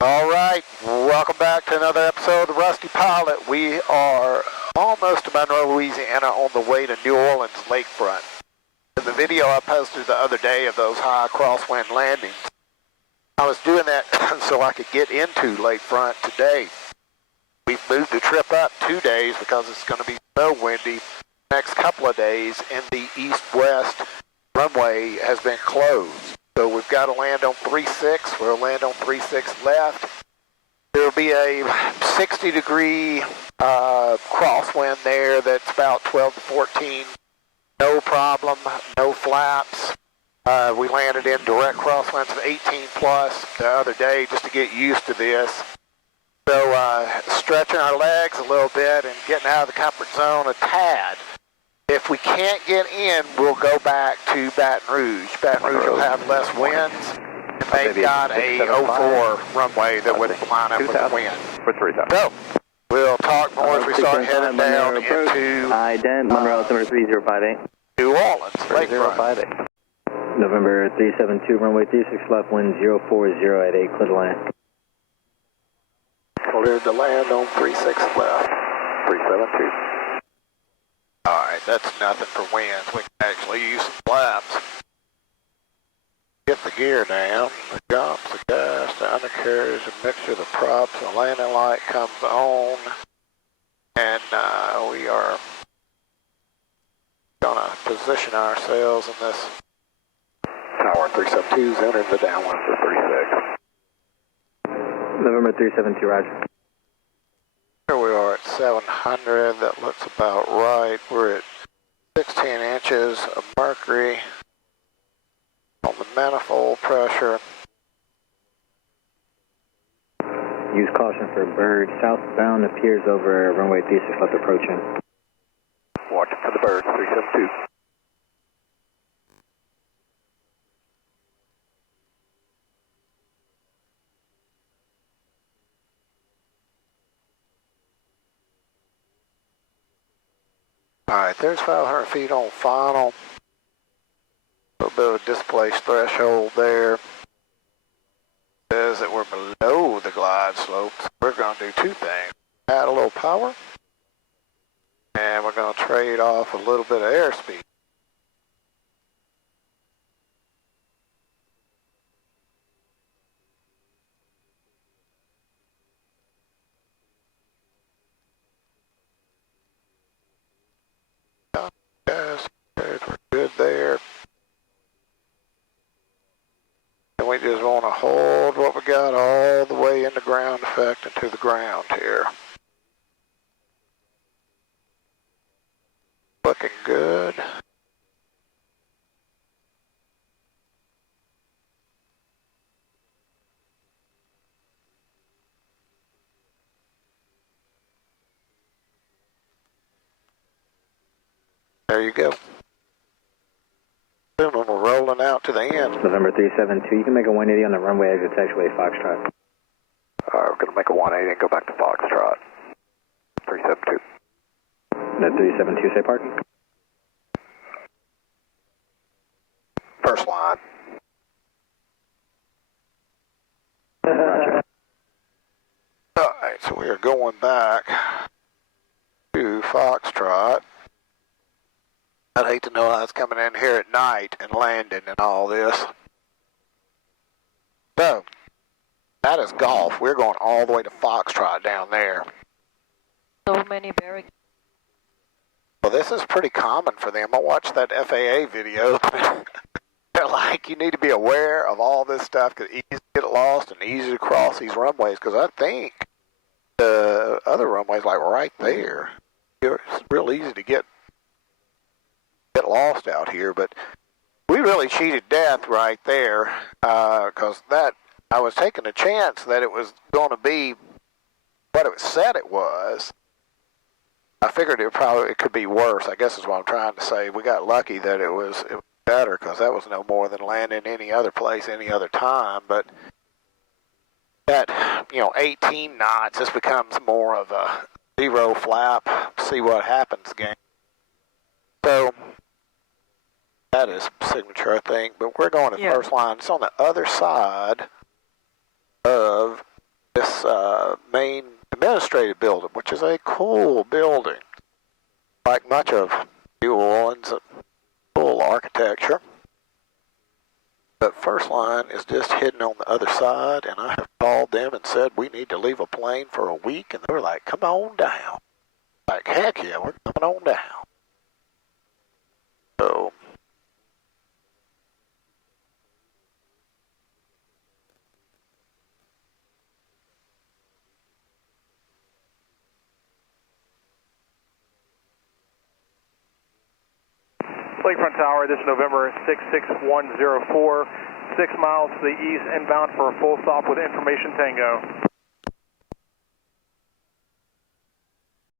All right, welcome back to another episode of the Rusty Pilot. We are almost to Monroe, Louisiana, on the way to New Orleans Lakefront. In the video I posted the other day of those high crosswind landings, I was doing that so I could get into Lakefront today. We've moved the trip up 2 days because it's going to be so windy. The next couple of days in the east-west runway has been closed. So we've got to land on 3-6. We'll land on 3-6 left. There will be a 60-degree crosswind there that's about 12 to 14. No problem, no flaps. We landed in direct crosswinds of 18 plus the other day just to get used to this. So stretching our legs a little bit and getting out of the comfort zone a tad. If we can't get in, we'll go back to Baton Rouge. Baton Rouge will have less winds, and they've got a 04 runway that would line up with the wind. So, we'll talk more as we start heading down into ident, Monroe, altimeter 3058. New Orleans, Lakefront. November 372, runway 36 left, wind 040 at 8, clear to land. Cleared to land on 36 left, 372. Alright, that's nothing for winds. We can actually use some flaps. Get the gear down, the jumps, the gas, the undercarriage, a mixture of the props, the landing light comes on, and we are going to position ourselves in this tower. 372's entered the downwind for 36. November 372, roger. Here we are at 700, that looks about right. We're at 16 inches of mercury on the manifold pressure. Use caution for bird. Southbound appears over runway 36 left approaching. Watching for the birds, 372. Alright, there's 500 feet on final. A little bit of a displaced threshold there. Says that we're below the glide slope. We're going to do two things. Add a little power, and we're going to trade off a little bit of airspeed. Yes, we're good there. And we just want to hold what we got all the way into ground effect into the ground here. Looking good. There you go. Soon we're rolling out to the end. November 372, you can make a 180 on the runway exit taxiway Foxtrot. Alright, we're going to make a 180 and go back to Foxtrot. 372. No, 372, say parking. First line. Roger. Alright, so we are going back to Foxtrot. I'd hate to know how it's coming in here at night and landing and all this. So, that is golf. We're going all the way to Foxtrot down there. So many barricades. Well, this is pretty common for them. I watched that FAA video. They're like, you need to be aware of all this stuff because it's easy to get lost and easy to cross these runways because I think the other runways, like right there, it's real easy to get lost out here, but we really cheated death right there because that I was taking a chance that it was going to be what it said it was. I figured it could be worse. I guess is what I'm trying to say. We got lucky that it was better because that was no more than landing any other place any other time. But that 18 knots, this becomes more of a zero flap, see what happens game. So that is signature, I think, but we're going to first line. It's on the other side of this main administrative building, which is a cool building. Like much of New Orleans, cool architecture. But first line is just hidden on the other side, and I have called them and said we need to leave a plane for a week, and they were like, come on down. Like, heck yeah, we're coming on down. So, Lakefront Tower, this is November 66104, 6 miles to the east, inbound for a full stop with information Tango.